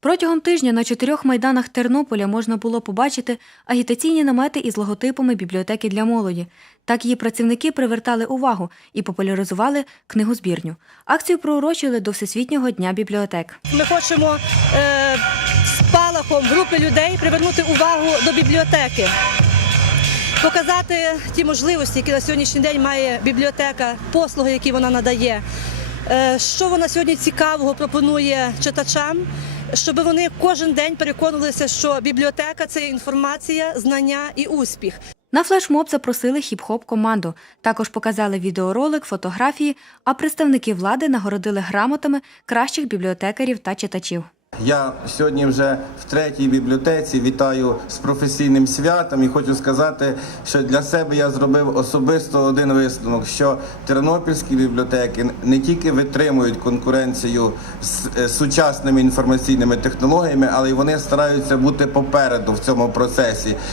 Протягом тижня на чотирьох майданах Тернополя можна було побачити агітаційні намети із логотипами бібліотеки для молоді. Так її працівники привертали увагу і популяризували книгозбірню. Акцію проурочили до Всесвітнього дня бібліотек. Ми хочемо е, спалахом групи людей привернути увагу до бібліотеки, показати ті можливості, які на сьогоднішній день має бібліотека, послуги, які вона надає, е, що вона сьогодні цікавого пропонує читачам, щоб вони кожен день переконувалися, що бібліотека це інформація, знання і успіх. На флешмоб запросили хіп-хоп команду. Також показали відеоролик, фотографії, а представники влади нагородили грамотами кращих бібліотекарів та читачів. Я сьогодні вже в третій бібліотеці вітаю з професійним святом і хочу сказати, що для себе я зробив особисто один висновок, що тернопільські бібліотеки не тільки витримують конкуренцію з е, сучасними інформаційними технологіями, але й вони стараються бути попереду в цьому процесі.